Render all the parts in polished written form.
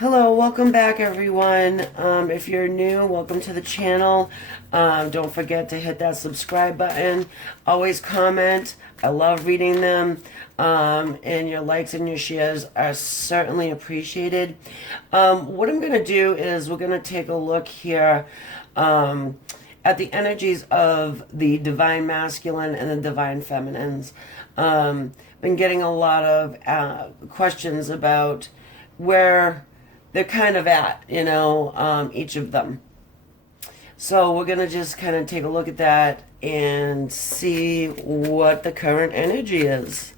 Hello, welcome back everyone. If you're new, welcome to the channel. Don't forget to hit that subscribe button. Always comment. I love reading them. And your likes and your shares are certainly appreciated. What I'm going to do is we're going to take a look here at the energies of the divine masculine and the divine feminines. Been getting a lot of questions about where they're kind of at, each of them. So we're going to just kind of take a look at that and see what the current energy is.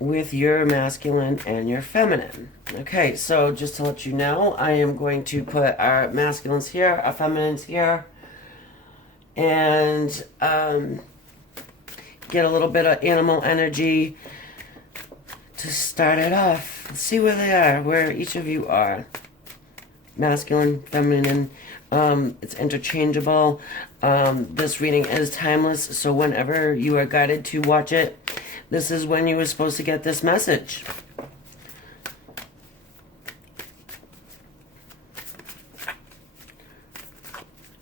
With your masculine and your feminine. Okay, so just to let you know, I am going to put our masculines here, our feminines here, and get a little bit of animal energy to start it off. Let's see where they are, where each of you are. Masculine, feminine, it's interchangeable. This reading is timeless, so whenever you are guided to watch it, this is when you were supposed to get this message.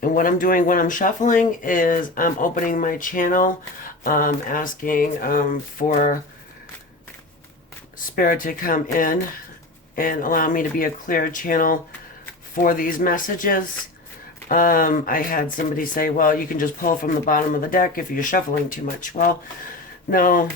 And what I'm doing when I'm shuffling is I'm opening my channel, asking for Spirit to come in and allow me to be a clear channel for these messages. I had somebody say, well, you can just pull from the bottom of the deck if you're shuffling too much. Well, no,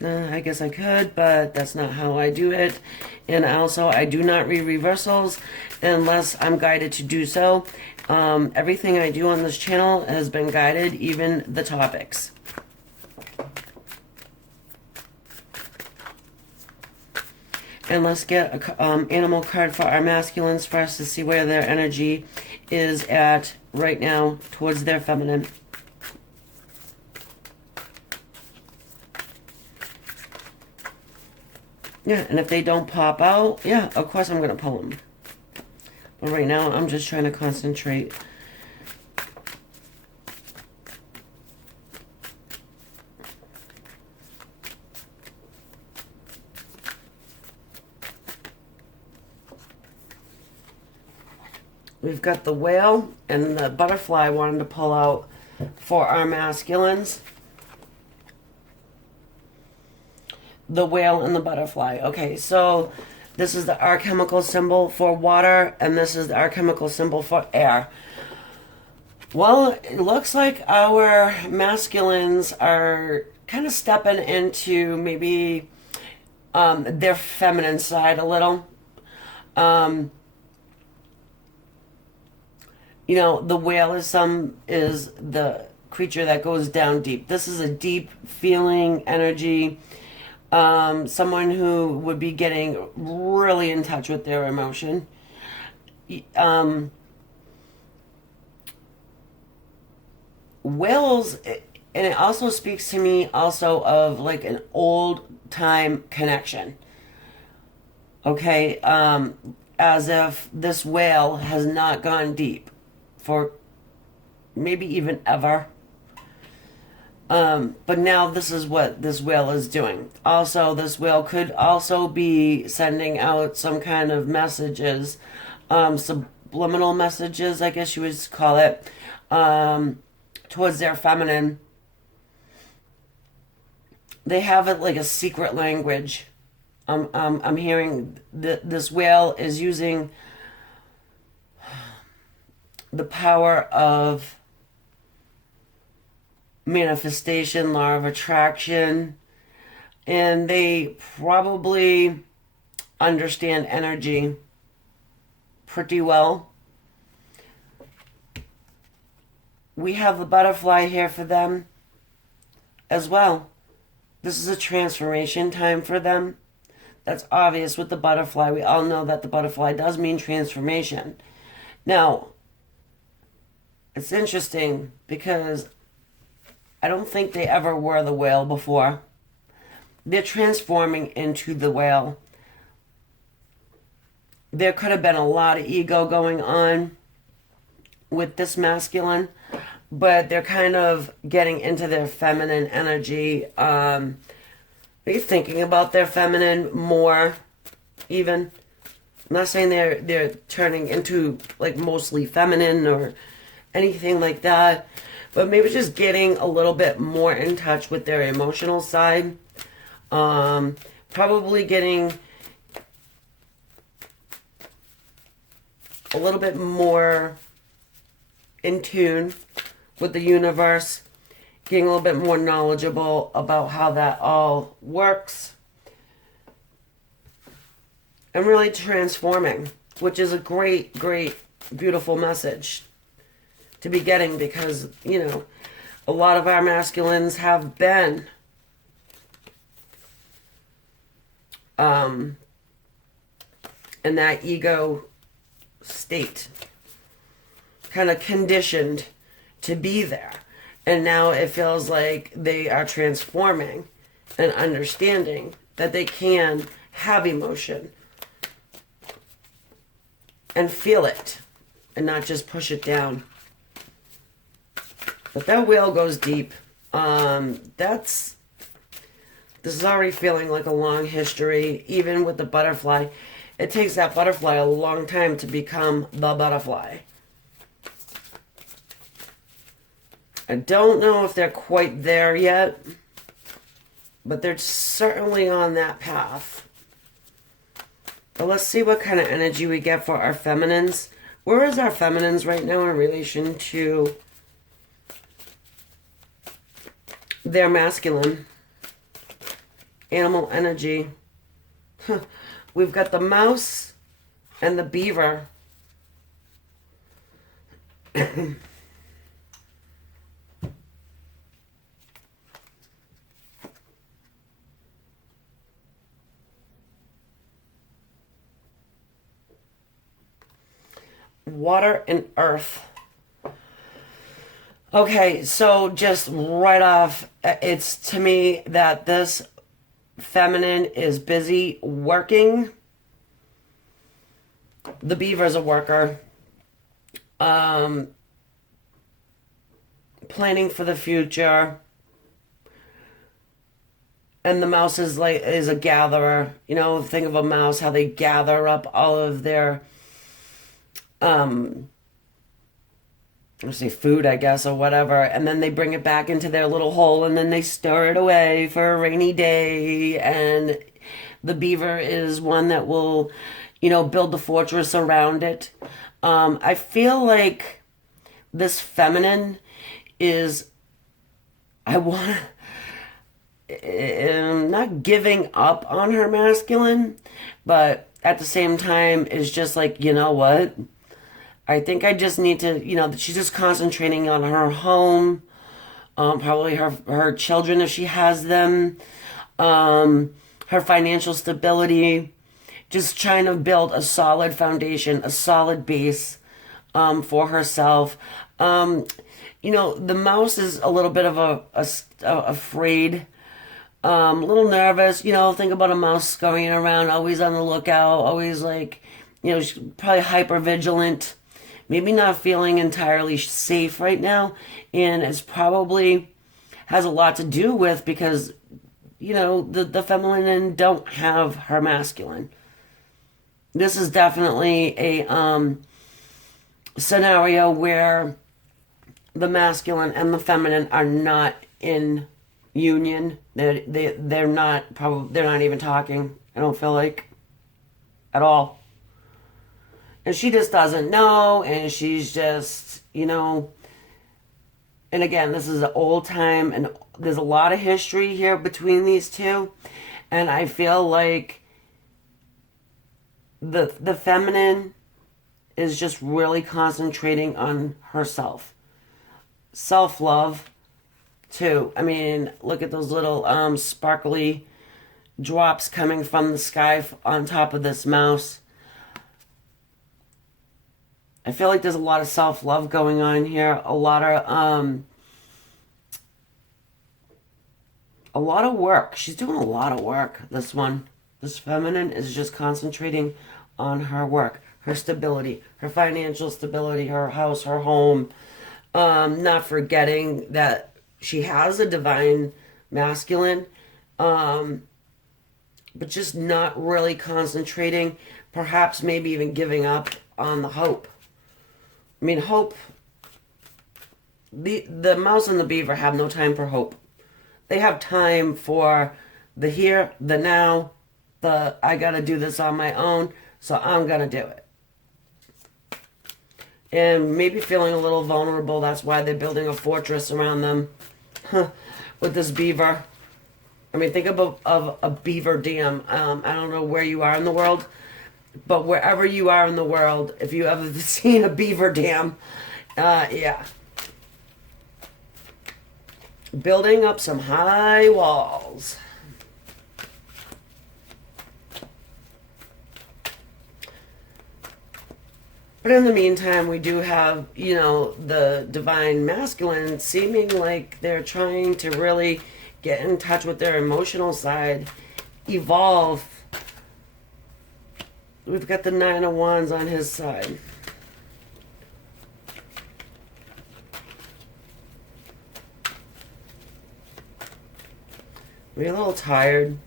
I guess I could, but that's not how I do it. And also, I do not read reversals unless I'm guided to do so. Everything I do on this channel has been guided, even the topics. And let's get an animal card for our masculines first to see where their energy is at right now towards their feminine. Yeah, and if they don't pop out, yeah, of course I'm going to pull them. But right now, I'm just trying to concentrate. We've got the whale and the butterfly I wanted to pull out for our masculines. The whale and the butterfly. Okay, so this is the alchemical symbol for water, and this is the alchemical symbol for air. Well, it looks like our masculines are kind of stepping into maybe their feminine side a little. The whale is the creature that goes down deep. This is a deep feeling energy. Someone who would be getting really in touch with their emotion. Whales, and it also speaks to me also of like an old time connection. Okay, as if this whale has not gone deep for maybe even ever. But now this is what this whale is doing. Also, this whale could also be sending out some kind of messages, subliminal messages, I guess you would call it, towards their feminine. They have it like a secret language. I'm hearing this whale is using the power of manifestation, law of attraction, and they probably understand energy pretty well. We have the butterfly here for them as well. This is a transformation time for them. That's obvious with the butterfly. We all know that the butterfly does mean transformation. Now, it's interesting because I don't think they ever were the whale before. They're transforming into the whale. There could have been a lot of ego going on with this masculine, but they're kind of getting into their feminine energy. maybe thinking about their feminine more, even. I'm not saying they're turning into like mostly feminine or anything like that, but maybe just getting a little bit more in touch with their emotional side. Probably getting a little bit more in tune with the universe, getting a little bit more knowledgeable about how that all works, and really transforming, which is a great, great, beautiful message to be getting, because, you know, a lot of our masculines have been in that ego state, kind of conditioned to be there. And now it feels like they are transforming and understanding that they can have emotion and feel it and not just push it down. But that wheel goes deep. This is already feeling like a long history, even with the butterfly. It takes that butterfly a long time to become the butterfly. I don't know if they're quite there yet, but they're certainly on that path. But let's see what kind of energy we get for our feminines. Where is our feminines right now in relation to their masculine? Animal energy. We've got the mouse and the beaver. Water and earth. Okay, so just right off, it's to me that this feminine is busy working. The beaver's a worker. Planning for the future. And the mouse is a gatherer. You know, think of a mouse, how they gather up all of their let's say food, I guess, or whatever, and then they bring it back into their little hole, and then they store it away for a rainy day. And the beaver is one that will, you know, build the fortress around it. I feel like this feminine is, I want not giving up on her masculine, but at the same time is just like, you know what? I think I just need to, you know, she's just concentrating on her home, probably her children if she has them, her financial stability, just trying to build a solid foundation, a solid base for herself. You know, the mouse is a little bit of afraid, a little nervous. You know, think about a mouse scurrying around, always on the lookout, always like, you know, she's probably hyper vigilant. Maybe not feeling entirely safe right now, and it's probably has a lot to do with because, you know, the feminine don't have her masculine. This is definitely a scenario where the masculine and the feminine are not in union. They're not even talking. I don't feel like at all. And she just doesn't know, and she's just, you know, and again, this is an old time, and there's a lot of history here between these two, and I feel like the feminine is just really concentrating on herself. Self-love, too. I mean, look at those little sparkly drops coming from the sky on top of this mouse. I feel like there's a lot of self-love going on here. A lot of work. She's doing a lot of work, this one. This feminine is just concentrating on her work, her stability, her financial stability, her house, her home. Not forgetting that she has a divine masculine. but just not really concentrating, perhaps maybe even giving up on the hope. I mean, hope, the mouse and the beaver have no time for hope. They have time for the here, the now, the I gotta do this on my own, so I'm gonna do it. And maybe feeling a little vulnerable, that's why they're building a fortress around them with this beaver. I mean, think of a beaver dam. I don't know where you are in the world, but wherever you are in the world, if you ever seen a beaver dam, yeah. Building up some high walls. But in the meantime, we do have, the divine masculine seeming like they're trying to really get in touch with their emotional side, evolve. We've got the Nine of Wands on his side. We're a little tired.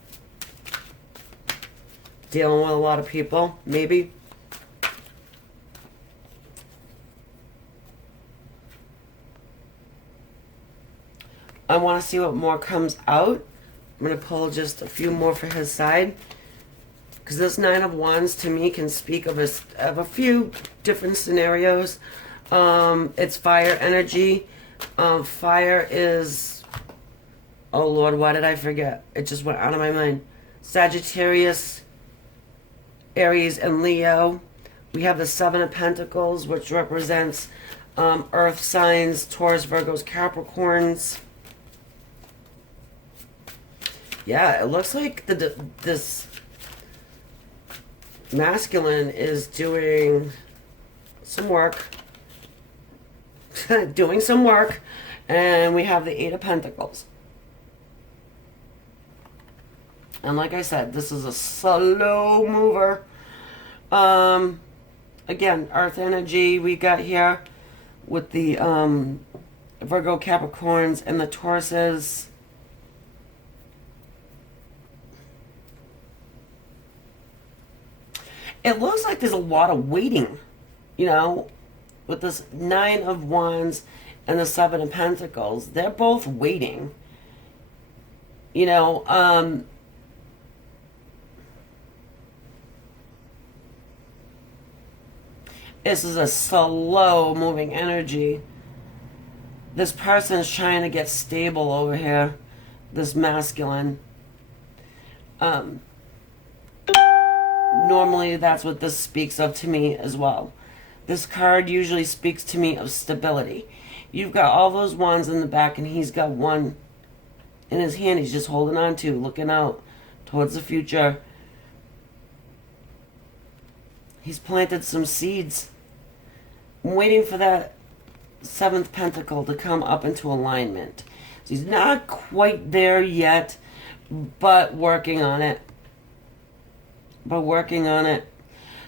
Dealing with a lot of people, maybe. I want to see what more comes out. I'm going to pull just a few more for his side. Because this Nine of Wands to me can speak of a few different scenarios. It's fire energy. Fire is... Oh Lord, why did I forget? It just went out of my mind. Sagittarius, Aries, and Leo. We have the Seven of Pentacles, which represents earth signs, Taurus, Virgos, Capricorns. Yeah, it looks like this masculine is doing some work. Doing some work. And we have the Eight of Pentacles. And like I said, this is a slow mover. Again, earth energy we got here with the Virgo, Capricorns, and the Tauruses. It looks like there's a lot of waiting, with this Nine of Wands and the Seven of Pentacles. They're both waiting. This is a slow moving energy. This person's trying to get stable over here. This masculine. Normally that's what this speaks of to me as well. This card usually speaks to me of stability. You've got all those wands in the back and he's got one in his hand he's just holding on to, looking out towards the future. He's planted some seeds. I'm waiting for that seventh pentacle to come up into alignment. So he's not quite there yet, but working on it.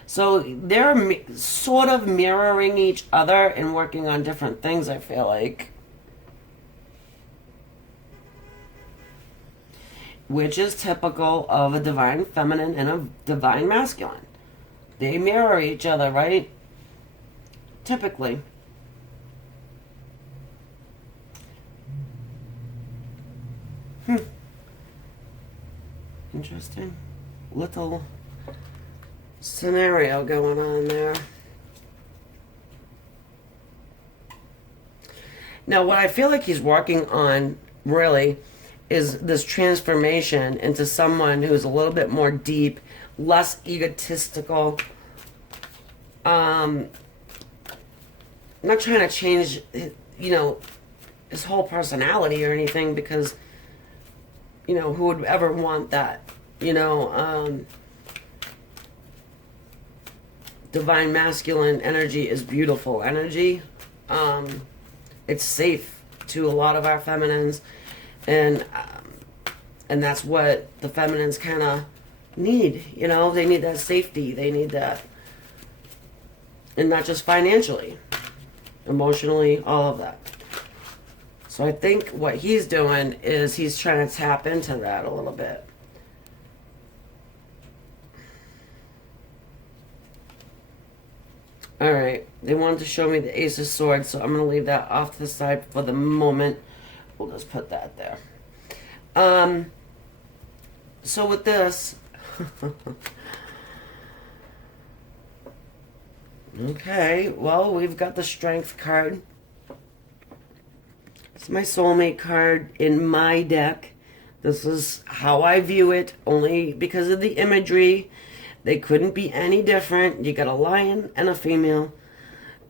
So they're sort of mirroring each other and working on different things, I feel like. Which is typical of a divine feminine and a divine masculine. They mirror each other, right? Typically. Interesting. Little scenario going on there. Now, what I feel like he's working on, really, is this transformation into someone who's a little bit more deep, less egotistical. Not trying to change, his whole personality or anything, because, who would ever want that? Divine masculine energy is beautiful energy. It's safe to a lot of our feminines, and that's what the feminines kind of need. They need that safety. They need that, and not just financially, emotionally, all of that. So I think what he's doing is he's trying to tap into that a little bit. All right. They wanted to show me the Ace of Swords, so I'm going to leave that off to the side for the moment. We'll just put that there. So with this, okay, well, we've got the Strength card. It's my soulmate card in my deck. This is how I view it, only because of the imagery. They couldn't be any different. You got a lion and a female.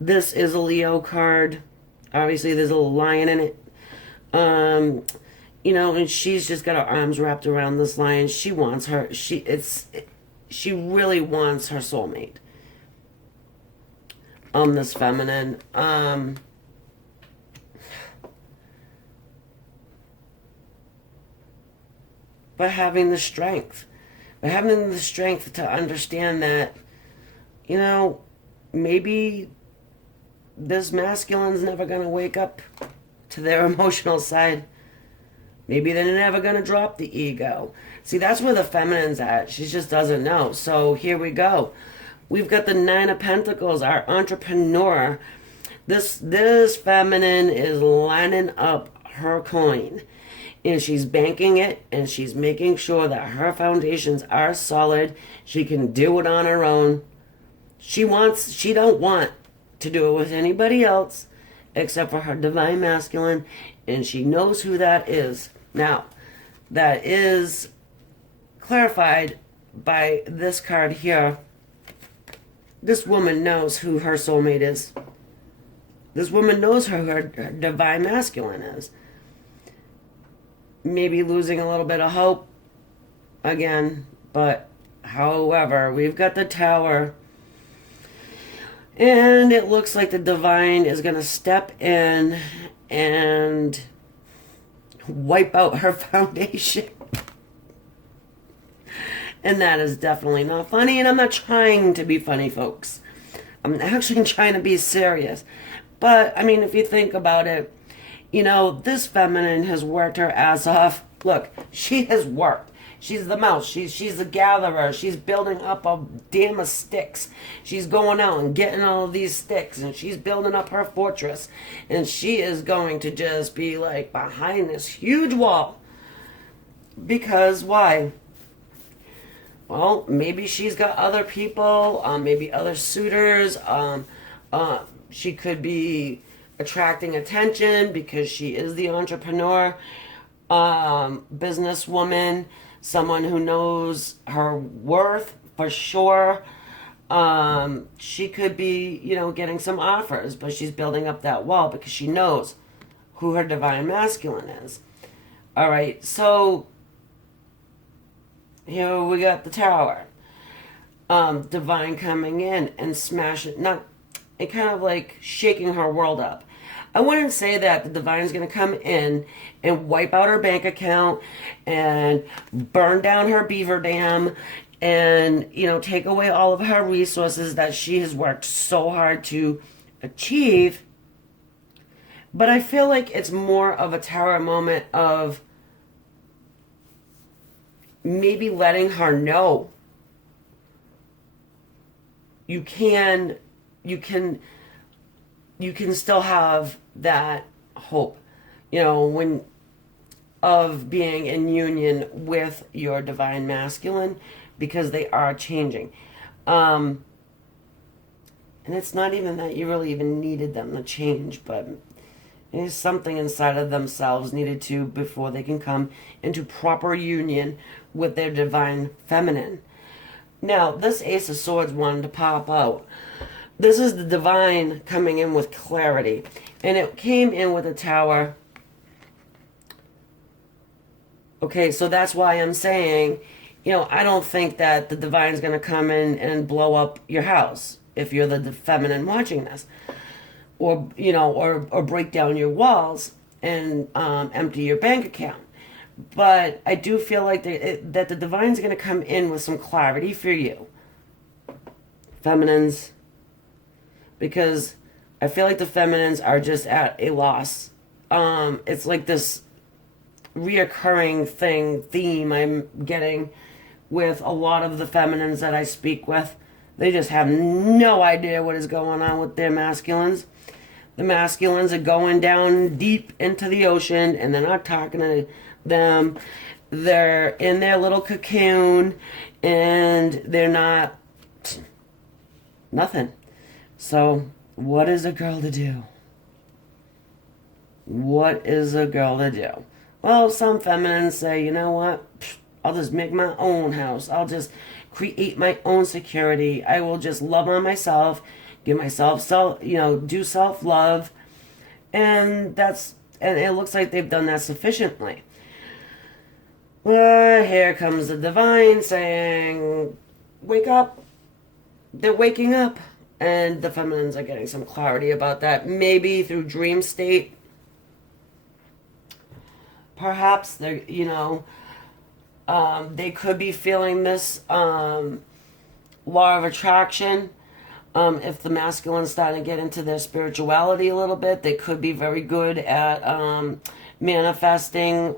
This is a Leo card. Obviously, there's a lion in it. You know, and she's just got her arms wrapped around this lion. She wants her. She really wants her soulmate. This feminine. But having the strength. But having the strength to understand that, you know, maybe this masculine's never going to wake up to their emotional side. Maybe they're never going to drop the ego. See, that's where the feminine's at. She just doesn't know. So here we go. We've got the Nine of Pentacles, our entrepreneur. This feminine is lining up her coin. And she's banking it, and she's making sure that her foundations are solid. She can do it on her own. She don't want to do it with anybody else except for her divine masculine, and she knows who that is. Now, that is clarified by this card here. This woman knows who her soulmate is. This woman knows who her divine masculine is. Maybe losing a little bit of hope again, but however, we've got the Tower, and it looks like the divine is going to step in and wipe out her foundation. And that is definitely not funny, and I'm not trying to be funny, folks. I'm actually trying to be serious. But, I mean, if you think about it, you know, this feminine has worked her ass off. Look, she has worked. She's the mouse. She's the gatherer. She's building up a dam of sticks. She's going out and getting all of these sticks, and she's building up her fortress. And she is going to just be like behind this huge wall. Because why? Well, maybe she's got other people, maybe other suitors. She could be attracting attention because she is the entrepreneur, businesswoman, someone who knows her worth for sure. She could be, you know, getting some offers, but she's building up that wall because she knows who her divine masculine is. All right, so here we got the Tower. Divine coming in and smashing, and kind of like shaking her world up. I wouldn't say that the divine's going to come in and wipe out her bank account and burn down her beaver dam and, you know, take away all of her resources that she has worked so hard to achieve. But I feel like it's more of a Tower moment of maybe letting her know you can still have that hope, you know, when of being in union with your divine masculine, because they are changing. And it's not even that you really even needed them to change, but there's something inside of themselves needed to before they can come into proper union with their divine feminine. Now, this Ace of Swords wanted to pop out. This is the divine coming in with clarity. And it came in with a Tower. Okay, so that's why I'm saying, you know, I don't think that the divine's going to come in and blow up your house if you're the feminine watching this. Or, you know, or break down your walls and empty your bank account. But I do feel like that the divine's going to come in with some clarity for you, feminines. Because I feel like the feminines are just at a loss. It's like this reoccurring theme I'm getting with a lot of the feminines that I speak with. They just have no idea what is going on with their masculines. The masculines are going down deep into the ocean and they're not talking to them. They're in their little cocoon and they're not nothing. So, what is a girl to do? What is a girl to do? Well, some feminines say, you know what? I'll just make my own house. I'll just create my own security. I will just love on myself, give myself do self-love. And it looks like they've done that sufficiently. Well, here comes the divine saying, wake up. They're waking up. And the feminines are getting some clarity about that. Maybe through dream state. Perhaps they're, they could be feeling this law of attraction. If the masculine's starting to get into their spirituality a little bit, they could be very good at manifesting,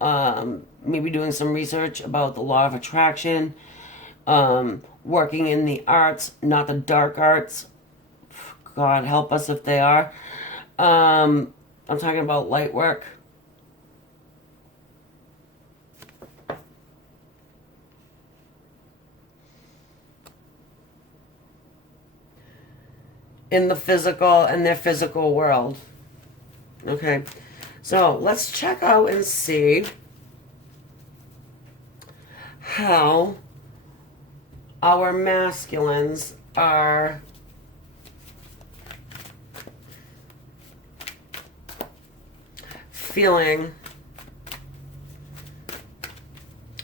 maybe doing some research about the law of attraction, working in the arts, not the dark arts. God help us if they are. I'm talking about light work. In the physical and their physical world. Okay, so let's check out and see how our masculines are feeling.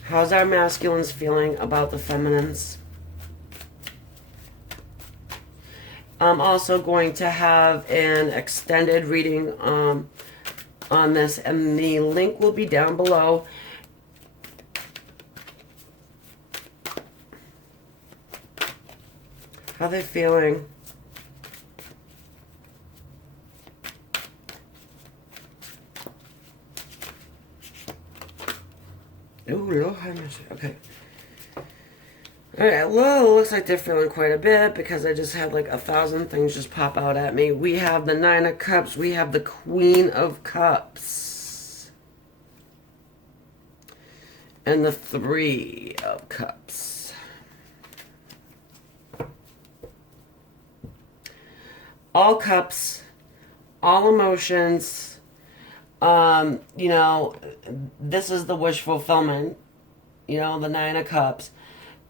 How's our masculines feeling about the feminines? I'm also going to have an extended reading on this, and the link will be down below. How they feeling? Ooh, Lord, I miss it. Okay. Alright, well, it looks like they're feeling quite a bit because I just had like 1,000 things just pop out at me. We have the Nine of Cups. We have the Queen of Cups. And the Three of Cups. All cups, all emotions. This is the wish fulfillment. The Nine of Cups.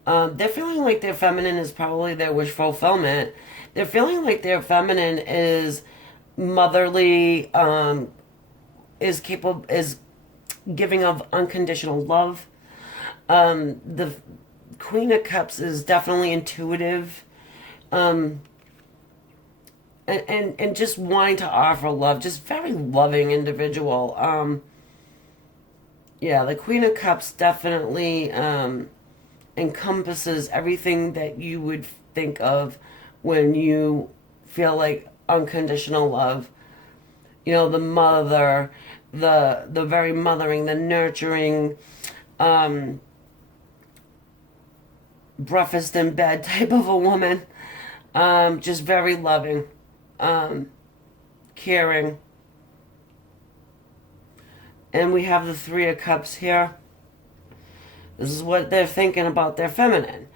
They're feeling like their feminine is probably their wish fulfillment. They're feeling like their feminine is motherly, is capable, is giving of unconditional love. The Queen of Cups is definitely intuitive, and just wanting to offer love, just very loving individual. The Queen of Cups definitely encompasses everything that you would think of when you feel like unconditional love. The mother, the very mothering, the nurturing, breakfast in bed type of a woman. Just very loving, caring. And we have the Three of Cups here. This is what they're thinking about their feminine.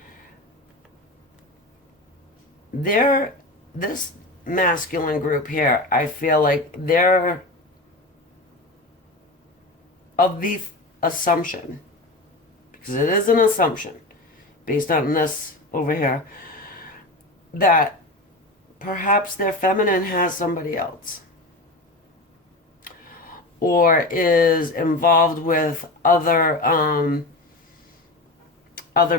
This masculine group here, I feel like they're of the assumption, because it is an assumption based on this over here, that perhaps their feminine has somebody else, or is involved with other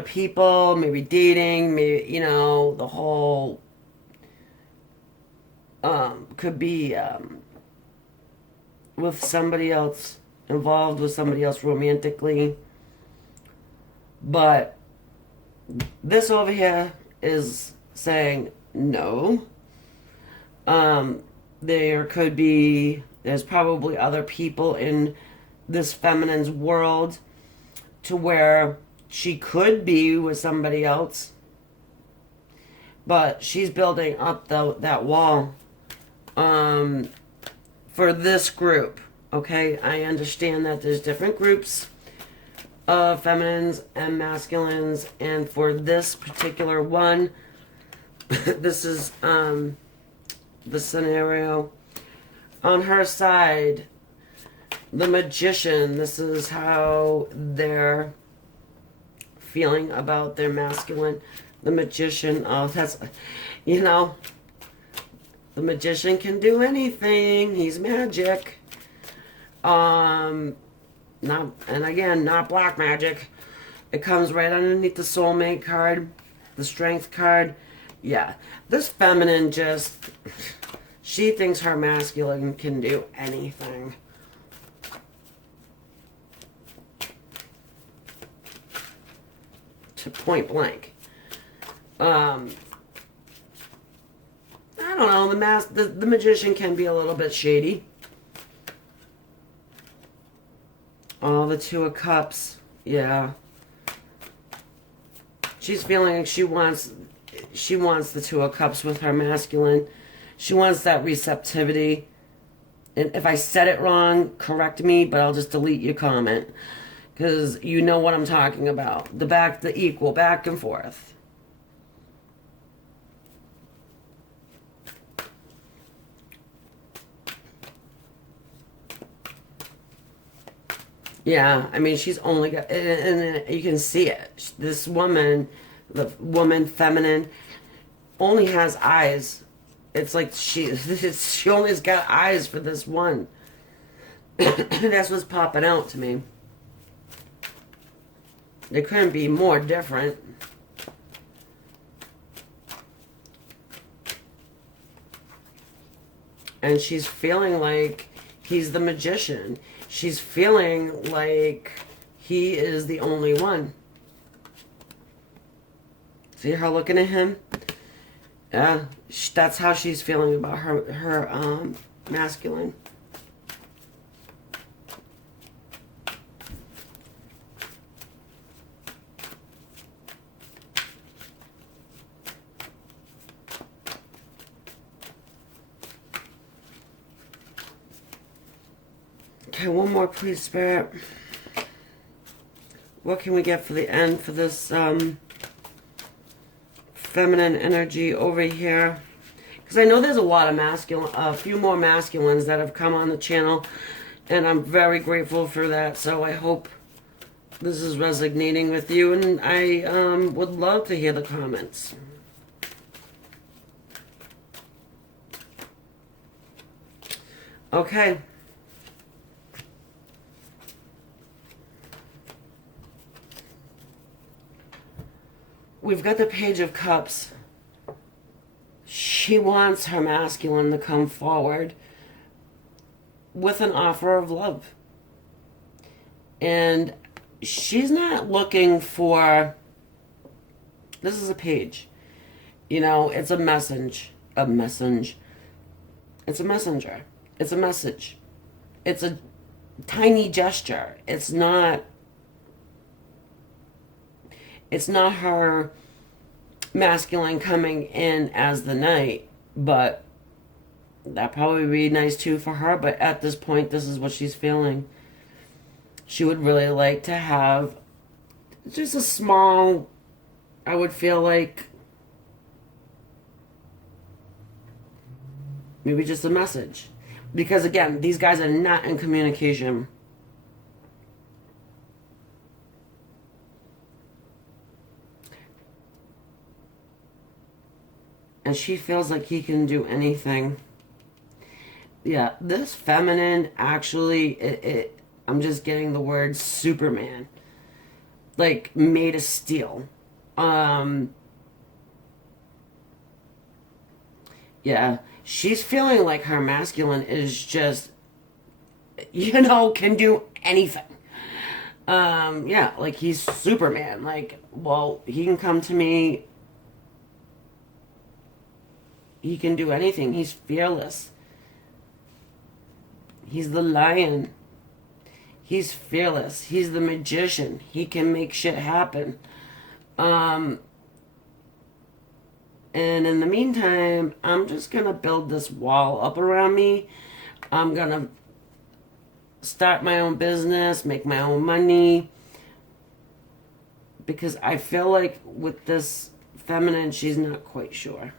people, maybe dating, maybe, the whole, could be, with somebody else, involved with somebody else romantically. But this over here is saying no. There's probably other people in this feminine's world to where she could be with somebody else. But she's building up that wall for this group. Okay, I understand that there's different groups of feminines and masculines, and for this particular one, this is the scenario. On her side, the magician, this is how they're feeling about their masculine. The magician, oh, that's, you know, the magician can do anything. He's magic. Not, and again, not black magic. It comes right underneath the soulmate card, the strength card. Yeah, this feminine just, she thinks her masculine can do anything. To point blank. I don't know, the magician can be a little bit shady. Oh, the Two of Cups. Yeah. She's feeling like she wants the Two of Cups with her masculine. She wants that receptivity. And if I said it wrong, correct me, but I'll just delete your comment. Because you know what I'm talking about. The equal, back and forth. Yeah, I mean, she's only got, and you can see it. This woman, the woman, feminine, only has eyes. It's like she only has got eyes for this one. That's what's popping out to me. They couldn't be more different. And she's feeling like he's the magician. She's feeling like he is the only one. See her looking at him? Yeah, that's how she's feeling about her masculine. Okay, one more, please, Spirit. What can we get for the end for this feminine energy over here? Because I know there's a lot of masculine, a few more masculines that have come on the channel, and I'm very grateful for that. So I hope this is resonating with you, and I would love to hear the comments. Okay. We've got the Page of Cups. She wants her masculine to come forward with an offer of love. And she's not looking for... This is a page. You know, it's a message. A message. It's a messenger. It's a message. It's a tiny gesture. It's not her masculine coming in as the knight, but that probably would be nice too for her. But at this point, this is what she's feeling. She would really like to have just a small, I would feel like, maybe just a message. Because again, these guys are not in communication. And she feels like he can do anything. Yeah, this feminine, actually, I'm just getting the word Superman. Like, made of steel. Yeah, she's feeling like her masculine is just, you know, can do anything. Yeah, like he's Superman. Like, well, he can come to me. He can do anything. He's fearless. He's the lion. He's fearless. He's the magician. He can make shit happen. And in the meantime, I'm just going to build this wall up around me. I'm going to start my own business, make my own money. Because I feel like with this feminine, she's not quite sure.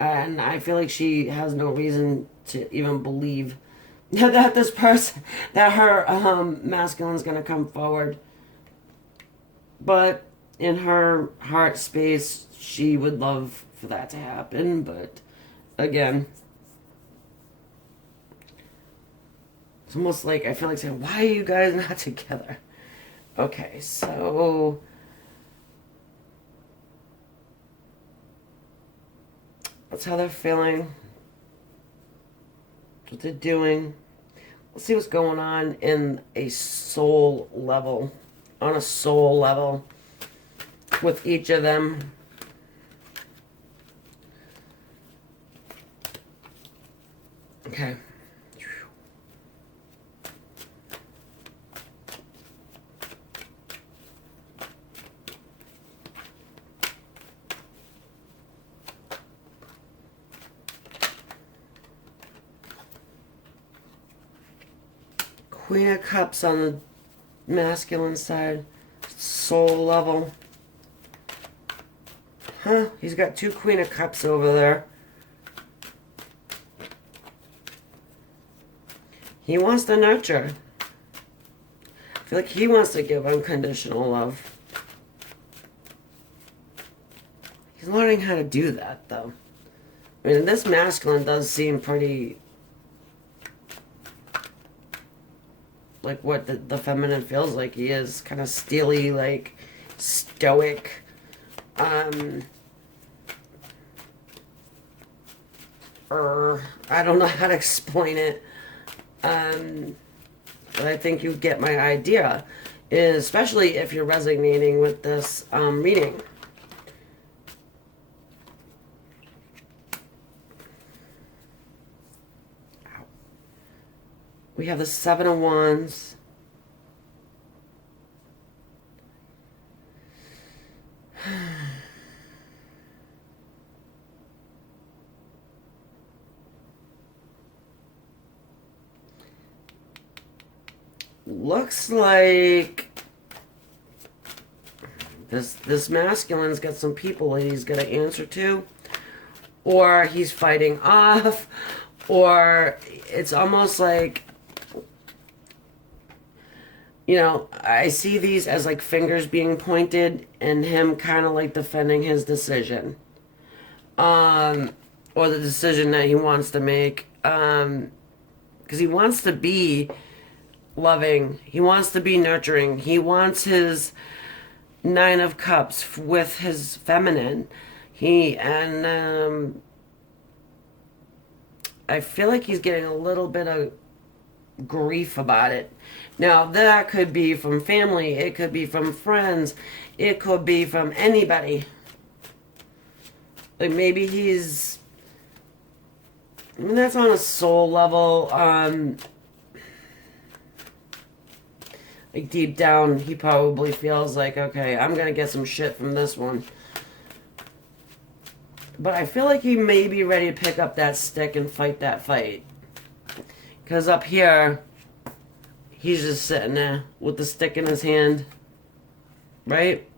And I feel like she has no reason to even believe that this person, that her masculine's going to come forward. But in her heart space, she would love for that to happen. But again, it's almost like I feel like saying, why are you guys not together? Okay, so that's how they're feeling. What they're doing. Let's see what's going on in a soul level. On a soul level. With each of them. Okay. Queen of Cups on the masculine side. Soul level. Huh? He's got 2 Queen of Cups over there. He wants to nurture. I feel like he wants to give unconditional love. He's learning how to do that, though. I mean, this masculine does seem pretty... like what the feminine feels like. He is kind of steely, like stoic. I don't know how to explain it. But I think you get my idea, especially if you're resonating with this reading. We have the 7 of Wands. Looks like this masculine's got some people that he's got to answer to, or he's fighting off, or it's almost like, you know, I see these as like fingers being pointed and him kind of like defending his decision. Or the decision that he wants to make. Because he wants to be loving. He wants to be nurturing. He wants his 9 of Cups with his feminine. I feel like he's getting a little bit of grief about it. Now, that could be from family, it could be from friends, it could be from anybody. Like maybe he's... I mean, that's on a soul level. Like deep down, he probably feels like, okay, I'm gonna get some shit from this one. But I feel like he may be ready to pick up that stick and fight that fight. Because up here, he's just sitting there with the stick in his hand. Right?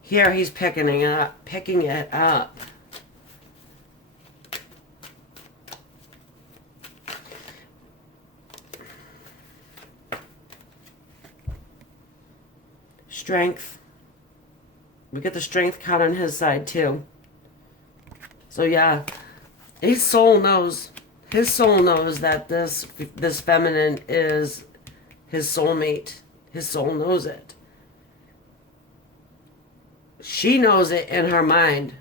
Here he's picking it up. Strength. We get the strength card on his side too. So yeah, his soul knows. His soul knows that this feminine is his soulmate. His soul knows it. She knows it in her mind.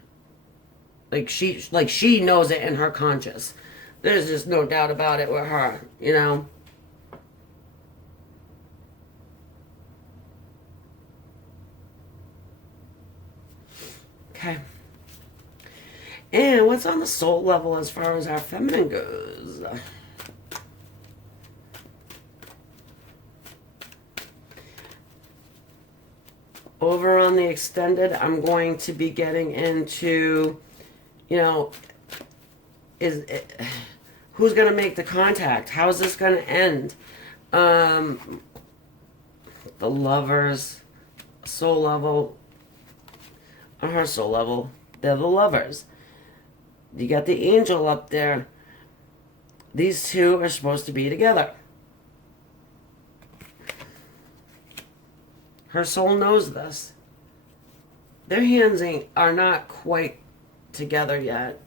Like she knows it in her conscious. There's just no doubt about it with her, you know. Okay. And what's on the soul level as far as our feminine goes? over on the extended, I'm going to be getting into, you know, who's going to make the contact? How is this going to end? The lovers, soul level, on her soul level, they're the lovers. You got the angel up there. These two are supposed to be together. Her soul knows this. Their hands are not quite together yet.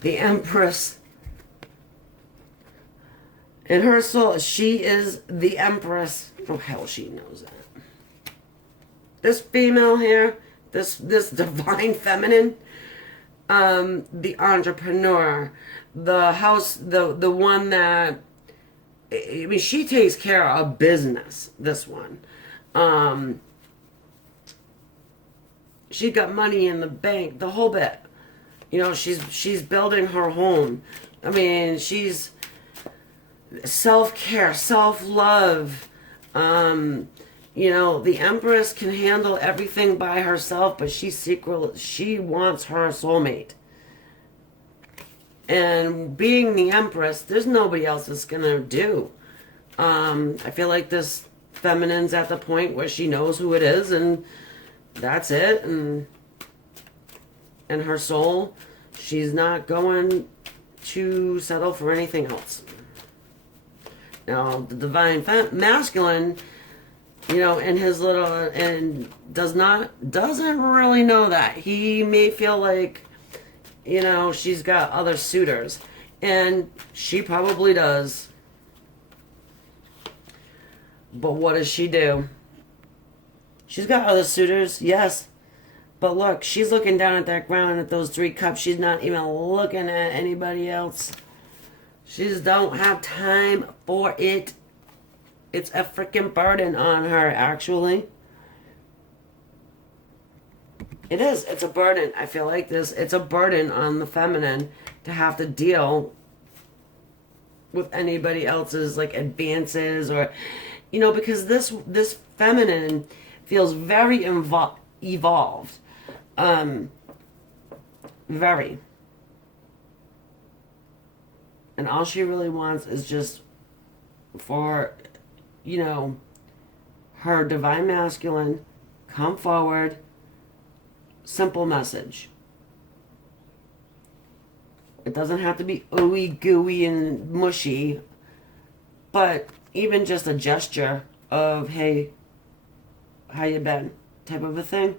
The Empress. In her soul, she is the Empress. Oh, hell, she knows that. This female here, this divine feminine, the entrepreneur, the house, the one that, I mean, she takes care of business, this one. She got money in the bank, the whole bit. You know, she's building her home. I mean, she's self-care, self-love. You know, the Empress can handle everything by herself, but she wants her soulmate. And being the Empress, there's nobody else that's gonna do. I feel like this feminine's at the point where she knows who it is, and that's it. And her soul, she's not going to settle for anything else. Now, the divine masculine, you know, in his little, and doesn't really know that. He may feel like, you know, she's got other suitors, and she probably does. But what does she do? She's got other suitors, yes. But look, she's looking down at that ground at those 3 cups. She's not even looking at anybody else. She just don't have time for it. It's a freaking burden on her, actually. It is. It's a burden. I feel like it's a burden on the feminine to have to deal with anybody else's, like, advances, or, you know, because this feminine feels very evolved. Very. And all she really wants is just for, you know, her divine masculine come forward. Simple message. It doesn't have to be ooey gooey and mushy, but even just a gesture of, hey, how you been, type of a thing.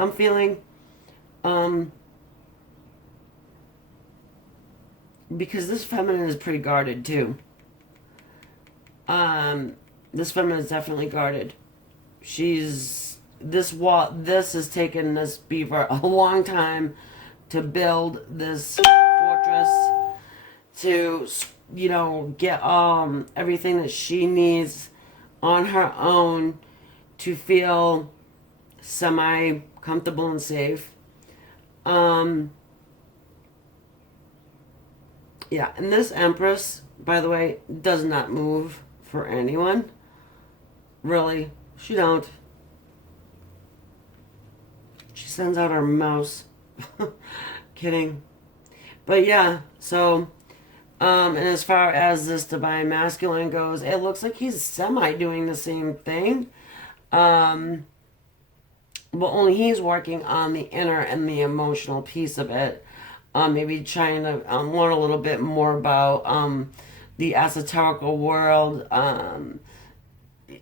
I'm feeling, because this feminine is pretty guarded too. This feminine is definitely guarded. This has taken this beaver a long time to build this fortress, to, you know, get everything that she needs on her own to feel semi comfortable and safe. Yeah, and this Empress, by the way, does not move for anyone. Really, she don't. She sends out her mouse. Kidding. But yeah, so, and as far as this divine masculine goes, it looks like he's semi doing the same thing. But only he's working on the inner and the emotional piece of it. Maybe trying to learn a little bit more about the esoterical world,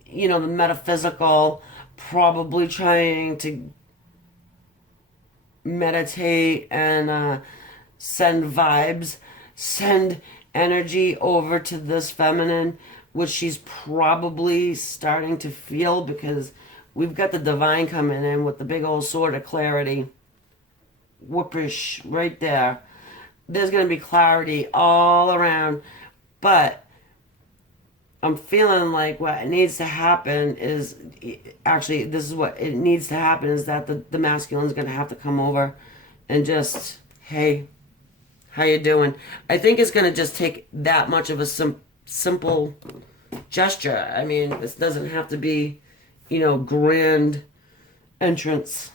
you know, the metaphysical, probably trying to meditate and send vibes, send energy over to this feminine, which she's probably starting to feel, because we've got the divine coming in with the big old sword of clarity. Whoopish right there. There's going to be clarity all around, but I'm feeling like what needs to happen is, actually, this is what it needs to happen, is that the masculine is going to have to come over and just, hey, how you doing? I think it's going to just take that much of a simple gesture. I mean, this doesn't have to be, grand entrance.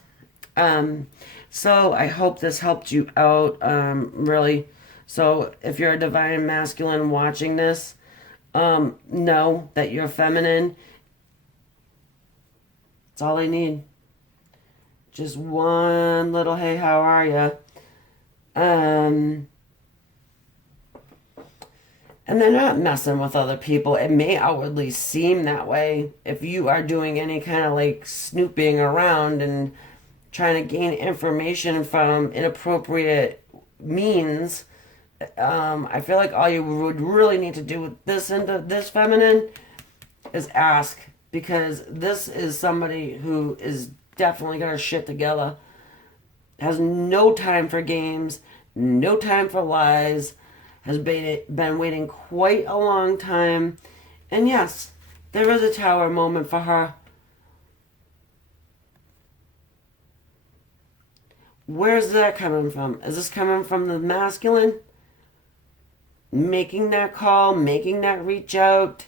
So I hope this helped you out, really. So if you're a divine masculine watching this, know that you're feminine. That's all I need. Just one little, hey, how are you? And they're not messing with other people. It may outwardly seem that way if you are doing any kind of like snooping around and trying to gain information from inappropriate means. I feel like all you would really need to do with this feminine is ask, because this is somebody who is definitely got her shit together, has no time for games, no time for lies, has been waiting quite a long time, and yes, there is a tower moment for her. Where's that coming from? Is this coming from the masculine? Making that call, making that reach out,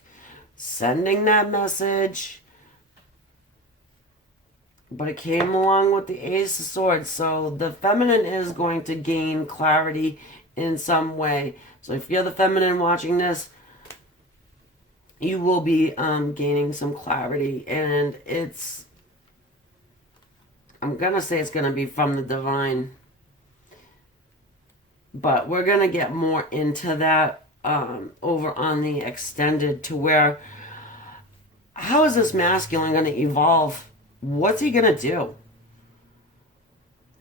sending that message. But it came along with the Ace of Swords. So the feminine is going to gain clarity in some way. So if you're the feminine watching this, you will be gaining some clarity. And I'm going to say it's going to be from the divine. But we're going to get more into that over on the extended, to where, how is this masculine going to evolve? What's he going to do?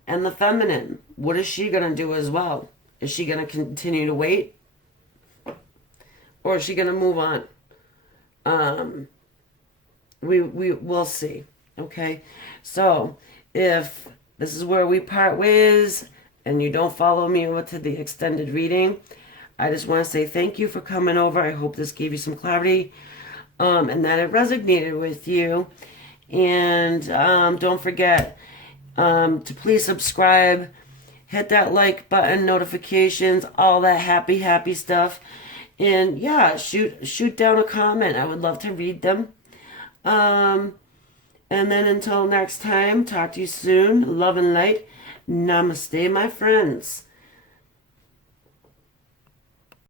And the feminine, what is she going to do as well? Is she going to continue to wait? Or is she going to move on? We'll see. Okay? So, if this is where we part ways, and you don't follow me over to the extended reading, I just want to say thank you for coming over. I hope this gave you some clarity, and that it resonated with you. And don't forget to please subscribe, hit that like button, notifications, all that happy stuff. And yeah, shoot down a comment. I would love to read them. And then until next time, talk to you soon. Love and light. Namaste, my friends.